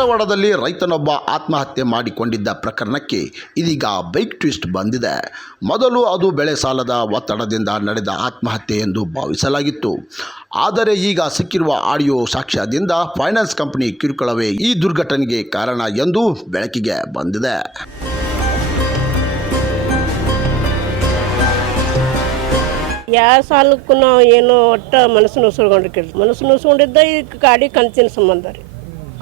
ಧಾರವಾಡದಲ್ಲಿ ರೈತನೊಬ್ಬ ಆತ್ಮಹತ್ಯೆ ಮಾಡಿಕೊಂಡಿದ್ದ ಪ್ರಕರಣಕ್ಕೆ ಇದೀಗ ಬೈಕ್ ಟ್ವಿಸ್ಟ್ ಬಂದಿದೆ. ಮೊದಲು ಅದು ಬೆಳೆ ಸಾಲದ ಒತ್ತಡದಿಂದ ನಡೆದ ಆತ್ಮಹತ್ಯೆ ಎಂದು ಭಾವಿಸಲಾಗಿತ್ತು. ಆದರೆ ಈಗ ಸಿಕ್ಕಿರುವ ಆಡಿಯೋ ಸಾಕ್ಷ್ಯದಿಂದ ಫೈನಾನ್ಸ್ ಕಂಪನಿ ಕಿರುಕುಳವೇ ಈ ದುರ್ಘಟನೆಗೆ ಕಾರಣ ಎಂದು ಬೆಳಕಿಗೆ ಬಂದಿದೆ. ಯಾವ ಸಾಲಕ್ಕೂ ನಾವು ಏನು ಒಟ್ಟ ಮನಸ್ಸು ನುಸ್ಕೊಂಡ್ರಿ ಮನಸ್ಸು ನುಸ್ಕೊಂಡಿದ್ದ ಈ ಗಾಡಿ ಕಂತಿನ ಸಂಬಂಧ ರೀ.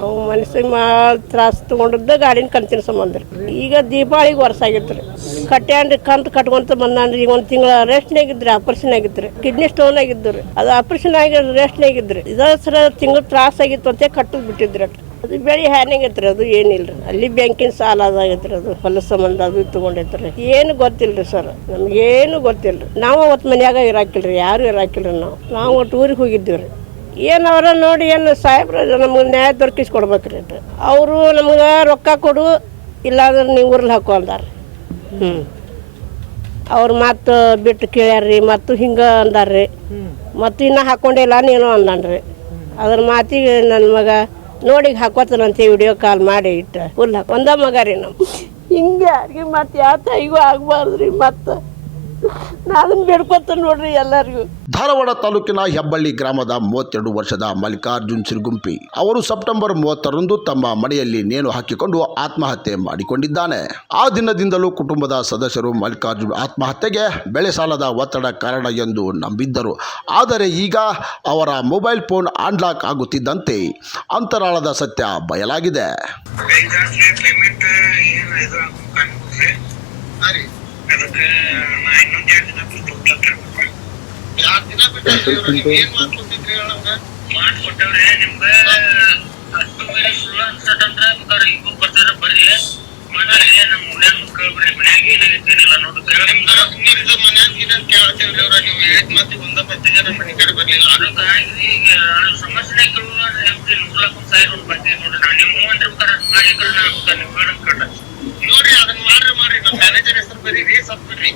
ಅವು ಮನಸ್ಸಿಗೆ ಮಾ ತ್ರಾಸ ತಗೊಂಡಿದ್ದ ಗಾಡಿನ ಕಂತಿನ ಸಂಬಂಧ ಈಗ ದೀಪಾವಳಿಗೆ ವರ್ಷ ಆಗಿತ್ತು ರೀ. ಕಟ್ಟ್ಯಾನ್ರಿ ಕಂತು ಕಟ್ಕೊಂತ ಬಂದಾನ್ರಿ. ಈಗ ಒಂದು ತಿಂಗಳ ರೆಸ್ಟ್ನಾಗಿದ್ರಿ ಆಪರೇಷನ್ ಆಗಿತ್ತು ಕಿಡ್ನಿ ಸ್ಟೋನ್ ಆಗಿದ್ದು ಅದು ಆಪರೇಷನ್ ಆಗಿ ರೆಸ್ಟ್ನಾಗಿದ್ರಿ ಇದ ಸರ ತಿಂಗಳು ತ್ರಾಸ ಆಗಿತ್ತು ಅಂತ ಕಟ್ಟು ಬಿಟ್ಟಿದ್ರಿ ಅದು ಬೆಳೆ ಹ್ಯಾನಿಗೈತ್ರಿ ಅದು? ಏನಿಲ್ರಿ ಅಲ್ಲಿ ಬ್ಯಾಂಕಿನ ಸಾಲ ಅದಾಗೈತ್ರಿ ಅದು. ಹೊಲ ಸಂಬಂಧ ಅದು ತಗೊಂಡೈತ್ರಿ ಏನು ಗೊತ್ತಿಲ್ರಿ ಸರ್. ನಮ್ಗೇನು ಗೊತ್ತಿಲ್ರಿ. ನಾವು ಅವತ್ತು ಮನ್ಯಾಗ ಇರಾಕಿಲ್ರಿ. ಯಾರು ಇರಾಕಿಲ್ರಿ ನಾವು. ನಾವು ಒಟ್ಟು ಊರಿಗೆ ಹೋಗಿದ್ದೀವಿ ರೀ ಏನು ಅವರ ನೋಡಿ ಏನು ಸಾಹೇಬ್ರ ನಮ್ಗೆ ನ್ಯಾಯ ದೊರಕಿಸಿ ಕೊಡ್ಬೇಕ್ರಿ ಅವರು ನಮ್ಗೆ ರೊಕ್ಕ ಕೊಡು, ಇಲ್ಲಾಂದ್ರೆ ನೀವು ಊರ್ಲಿ ಹಾಕು ಅಂದಾರ. ಹ್ಞೂ ಅವ್ರು ಮತ್ತು ಬಿಟ್ಟು ಕೇಳ್ಯಾರ್ರಿ ಮತ್ತು ಹಿಂಗೆ ಅಂದಾರ್ರಿ. ಮತ್ತು ಇನ್ನೂ ಹಾಕೊಂಡಿಲ್ಲ ನೀನು ಅಂದಾನ್ರಿ. ಅದ್ರ ಮಾತಿಗೆ ನನ್ನ ಮಗ ನೋಡಿ ಹಾಕೋತಾನಂತೆ ವಿಡಿಯೋ ಕಾಲ್ ಮಾಡಿ ಇಟ್ಟು. ಫುಲ್ ಹಾಕಿ ಮಗ ರೀ ನಮ್ಮ ಹಿಂಗೆ ಯಾರಿಗೆ ಮತ್ತೆ ಯಾವ ತಾಯಿಗೂ ಆಗ್ಬಾರ್ದ್ರಿ ಮತ್ತು ನಾನು ಬೇಡ್ಕೊತ ನೋಡ್ರಿ ಎಲ್ಲರಿಗೂ. ಧಾರವಾಡ ತಾಲೂಕಿನ ಹೆಬ್ಬಳ್ಳಿ ಗ್ರಾಮದ ಮೂವತ್ತೆರಡು ವರ್ಷದ ಮಲ್ಲಿಕಾರ್ಜುನ್ ಸಿರ್ಗುಂಪಿ ಅವರು ಸೆಪ್ಟೆಂಬರ್ ಮೂವತ್ತರಂದು ತಮ್ಮ ಮನೆಯಲ್ಲಿ ನೇಣು ಹಾಕಿಕೊಂಡು ಆತ್ಮಹತ್ಯೆ ಮಾಡಿಕೊಂಡಿದ್ದಾನೆ. ಆ ದಿನದಿಂದಲೂ ಕುಟುಂಬದ ಸದಸ್ಯರು ಮಲ್ಲಿಕಾರ್ಜುನ್ ಆತ್ಮಹತ್ಯೆಗೆ ಬೆಳೆ ಸಾಲದ ಒತ್ತಡ ಕಾರಣ ಎಂದು ನಂಬಿದ್ದರು. ಆದರೆ ಈಗ ಅವರ ಮೊಬೈಲ್ ಫೋನ್ ಅನ್ಲಾಕ್ ಆಗುತ್ತಿದ್ದಂತೆ ಅಂತರಾಳದ ಸತ್ಯ ಬಯಲಾಗಿದೆ. ಅದಕ್ಕೆ ನೋಡ್ರಿ ಅದನ್ನ ಮಾಡ್ರಿ ಮಾಡ್ರಿ. ನಮ್ಮ ಮ್ಯಾನೇಜರ್ ಹೆಸರು ಬರೀರಿ ಸತ್ ಬಿಡ್ರಿ.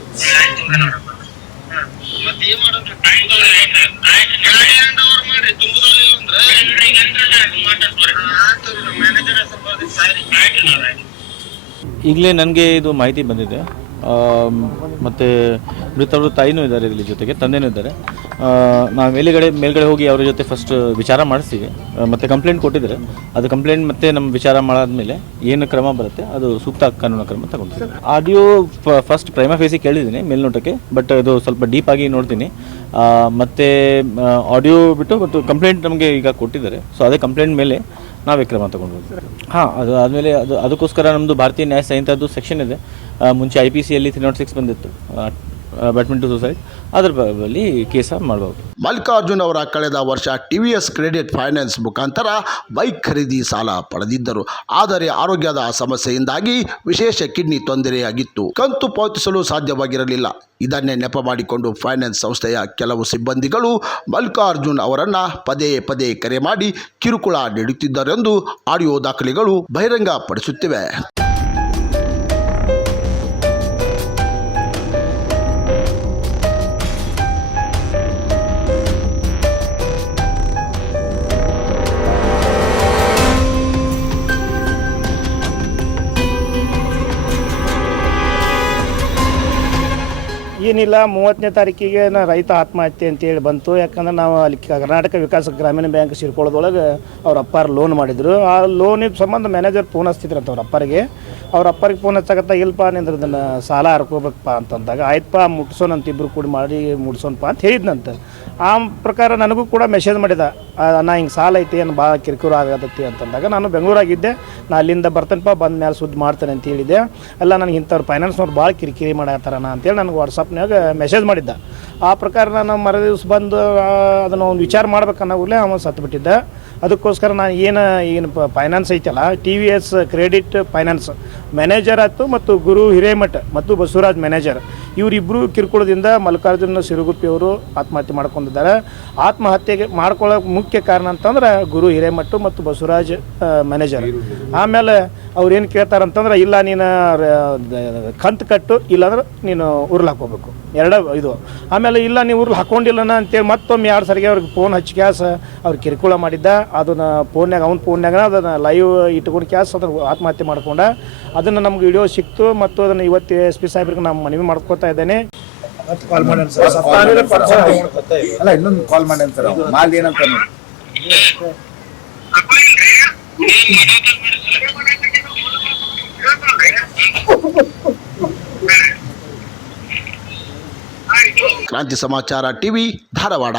ಈಗಲೇ ನನಗೆ ಇದು ಮಾಹಿತಿ ಬಂದಿದೆ. ಮತ್ತು ಮೃತವರು ತಾಯಿನೂ ಇದ್ದಾರೆ ಇಲ್ಲಿ ಜೊತೆಗೆ ತಂದೆನೂ ಇದ್ದಾರೆ. ನಾವು ಮೇಲುಗಡೆ ಮೇಲ್ಗಡೆ ಹೋಗಿ ಅವರ ಜೊತೆ ಫಸ್ಟ್ ವಿಚಾರ ಮಾಡಿಸ್ತೀವಿ. ಆ, ಮತ್ತೆ ಕಂಪ್ಲೇಂಟ್ ಕೊಟ್ಟಿದ್ದಾರೆ. ಅದು ಕಂಪ್ಲೇಂಟ್ ಮತ್ತೆ ನಮ್ಮ ವಿಚಾರ ಮಾಡಾದ್ಮೇಲೆ ಏನು ಕ್ರಮ ಬರುತ್ತೆ ಅದು ಸೂಕ್ತ ಕಾನೂನು ಕ್ರಮ ತಗೊಳ್ತೀವಿ ಆಡಿಯೋ ಫಸ್ಟ್ ಪ್ರೈಮ ಫೇಸಿ ಕೇಳಿದ್ದೀನಿ ಮೇಲ್ನೋಟಕ್ಕೆ ಬಟ್ ಅದು ಸ್ವಲ್ಪ ಡೀಪ್ ಆಗಿ ನೋಡ್ತೀನಿ. ಮತ್ತೆ ಆಡಿಯೋ ಬಿಟ್ಟು ಮತ್ತು ಕಂಪ್ಲೇಂಟ್ ನಮಗೆ ಈಗ ಕೊಟ್ಟಿದ್ದಾರೆ. ಸೊ ಅದೇ ಕಂಪ್ಲೇಂಟ್ ಮೇಲೆ ನಾವೇ ಕ್ರಮ ತಗೊಂಡು ಹಾಂ ಅದು ಆದಮೇಲೆ ಅದು ಅದಕ್ಕೋಸ್ಕರ ನಮ್ಮದು ಭಾರತೀಯ ನ್ಯಾಯ ಸಂಹಿತದ್ದು ಸೆಕ್ಷನ್ ಇದೆ. ಮುಂಚೆ ಐ ಪಿ ಸಿಯಲ್ಲಿ ತ್ರೀ ನಾಟ್ ಸಿಕ್ಸ್ ಬಂದಿತ್ತು. ಬ್ಯಾಡ್ಮಿಂಟನ್ ಸೊಸೈಟಿ ಅದರ ಬಳಿ ಕೇಸ ಮಾಡಬಹುದು ಮಲ್ಲಿಕಾರ್ಜುನ್ ಅವರ ಕಳೆದ ವರ್ಷ T V S credit finance ಮುಖಾಂತರ ಬೈಕ್ ಖರೀದಿ ಸಾಲ ಪಡೆದಿದ್ದರು. ಆದರೆ ಆರೋಗ್ಯದ ಸಮಸ್ಯೆಯಿಂದಾಗಿ ವಿಶೇಷ ಕಿಡ್ನಿ ತೊಂದರೆಯಾಗಿತ್ತು. ಕಂತು ಪಾವತಿಸಲು ಸಾಧ್ಯವಾಗಿರಲಿಲ್ಲ. ಇದನ್ನೇ ನೆಪ ಮಾಡಿಕೊಂಡು ಫೈನಾನ್ಸ್ ಸಂಸ್ಥೆಯ ಕೆಲವು ಸಿಬ್ಬಂದಿಗಳು ಮಲ್ಲಿಕಾರ್ಜುನ್ ಅವರನ್ನು ಪದೇ ಪದೇ ಕರೆ ಮಾಡಿ ಕಿರುಕುಳ ನೀಡುತ್ತಿದ್ದರೆಂದು ಆಡಿಯೋ ದಾಖಲೆಗಳು ಬಹಿರಂಗಪಡಿಸುತ್ತಿವೆ. ಏನಿಲ್ಲ, ಮೂವತ್ತನೇ ತಾರೀಕಿಗೆ ನಾ ರೈತ ಆತ್ಮಹತ್ಯೆ ಅಂತೇಳಿ ಬಂತು. ಯಾಕಂದ್ರೆ ನಾವು ಅಲ್ಲಿ ಕರ್ನಾಟಕ ವಿಕಾಸ ಗ್ರಾಮೀಣ ಬ್ಯಾಂಕ್ ಸಿರ್ಕೊಳ್ಳೋದೊಳಗೆ ಅವ್ರ ಅಪ್ಪಾರ ಲೋನ್ ಮಾಡಿದ್ರು. ಆ ಲೋನ್ ಸಂಬಂಧ ಮ್ಯಾನೇಜರ್ ಫೋನ್ ಹಚ್ತಿದ್ರಂತ ಅವ್ರ ಅಪ್ಪರಿಗೆ. ಅವ್ರ ಅಪ್ಪರಿಗೆ ಫೋನ್ ಹಚ್ಚಕತ್ತ ಇಲ್ಲಪ್ಪ ನಿಂದ್ರ ಅದನ್ನ ಸಾಲ ಹರ್ಕೋಬೇಕಪ್ಪ ಅಂತಂದಾಗ, ಆಯ್ತಪ್ಪ ಮುಟ್ಸೋಣ ಅಂತ ಇಬ್ರು ಕೂಡಿ ಮಾಡಿ ಮುಟ್ಸೋಣಪ್ಪ ಅಂತ ಹೇಳಿದ್ನಂತ. ಆ ಪ್ರಕಾರ ನನಗೂ ಕೂಡ ಮೆಸೇಜ್ ಮಾಡಿದ. ನಾ ಹಿಂಗೆ ಸಾಲ ಐತಿ ಏನು ಭಾಳ ಕಿರಿಕಿರಿ ಆಗತೈತಿ ಅಂತಂದಾಗ ನಾನು ಬೆಂಗಳೂರಾಗಿದ್ದೆ. ನಾ ಅಲ್ಲಿಂದ ಬರ್ತೇನಪ್ಪ, ಬಂದ ಮೇಲೆ ಸುದ್ದಿ ಮಾಡ್ತೇನೆ ಅಂತ ಹೇಳಿದೆ ಅಲ್ಲ, ನನಗೆ ಇಂಥವ್ರು ಫೈನಾನ್ಸ್ನವ್ರು ಭಾಳ ಕಿರಿಕಿರಿ ಮಾಡತ್ತಾರಣ ಅಂತೇಳಿ ನನಗೆ ವಾಟ್ಸಪ್ನಾಗ ಮೆಸೇಜ್ ಮಾಡಿದ್ದ. ಆ ಪ್ರಕಾರ ನಾನು ಮರ ದಿವ್ಸ ಬಂದು ಅದನ್ನು ಒಂದು ವಿಚಾರ ಮಾಡ್ಬೇಕನ್ನೋಗ್ಲೇ ಅವನು ಸತ್ತು ಬಿಟ್ಟಿದ್ದ ಅದಕ್ಕೋಸ್ಕರ ನಾನು ಏನು ಏನು ಫೈನಾನ್ಸ್ ಐತಲ್ಲ T V S credit finance manager ಆಯಿತು ಮತ್ತು ಗುರು ಹಿರೇಮಠ ಮತ್ತು ಬಸವರಾಜ್ ಮ್ಯಾನೇಜರ್ ಇವರಿಬ್ಬರು ಕಿರುಕುಳದಿಂದ ಮಲ್ಲಿಕಾರ್ಜುನ ಸಿರುಗುಪ್ಪಿ ಅವರು ಆತ್ಮಹತ್ಯೆ ಮಾಡ್ಕೊಂಡಿದ್ದಾರೆ. ಆತ್ಮಹತ್ಯೆಗೆ ಮಾಡ್ಕೊಳ್ಳೋಕೆ ಮುಖ್ಯ ಕಾರಣ ಅಂತಂದ್ರೆ ಗುರು ಹಿರೇಮಠ ಮತ್ತು ಬಸವರಾಜ್ ಮ್ಯಾನೇಜರ್. ಆಮೇಲೆ ಅವ್ರೇನು ಕೇಳ್ತಾರಂತಂದ್ರೆ, ಇಲ್ಲ ನೀನು ಕಂತು ಕಟ್ಟು, ಇಲ್ಲಾಂದ್ರೆ ನೀನು ಉರ್ಲು ಹಾಕೋಬೇಕು ಎರಡ ಇದು. ಆಮೇಲೆ ಇಲ್ಲ ನೀವು ಉರ್ಲು ಹಾಕೊಂಡಿಲ್ಲನ ಅಂತೇಳಿ ಮತ್ತೊಮ್ಮೆ ಎರಡು ಸರಿಗೆ ಅವ್ರಿಗೆ ಫೋನ್ ಹಚ್ಚಿ ಕ್ಯಾಸ್ ಅವ್ರು ಕಿರುಕುಳ ಮಾಡಿದ್ದ, ಅದನ್ನು ಫೋನ್ಯಾಗ ಅವ್ನ ಫೋನ್ಯಾಗ ಅದನ್ನು ಲೈವ್ ಇಟ್ಕೊಂಡು ಕ್ಯಾಸ್ ಅದನ್ನು ಆತ್ಮಹತ್ಯೆ ಮಾಡ್ಕೊಂಡ, ಅದನ್ನು ನಮ್ಗೆ ವಿಡಿಯೋ ಸಿಕ್ತು, ಮತ್ತು ಅದನ್ನು ಇವತ್ತು ಎಸ್ ಪಿ ಸಾಹೇಬ್ರಿಗೆ ನಾವು ಮನವಿ ಮಾಡ್ಕೊತಾ ಇದ್ದೇನೆ. ಕಾಲ್ ಮಾಡಿ ಅಲ್ಲ ಇನ್ನೊಂದು ಕಾಲ್ ಸರ್ ಮಾಲ್ ಏನಂತ ನೋಡಿ. ಕ್ರಾಂತಿ ಸಮಾಚಾರ ಟಿವಿ ಧಾರವಾಡ.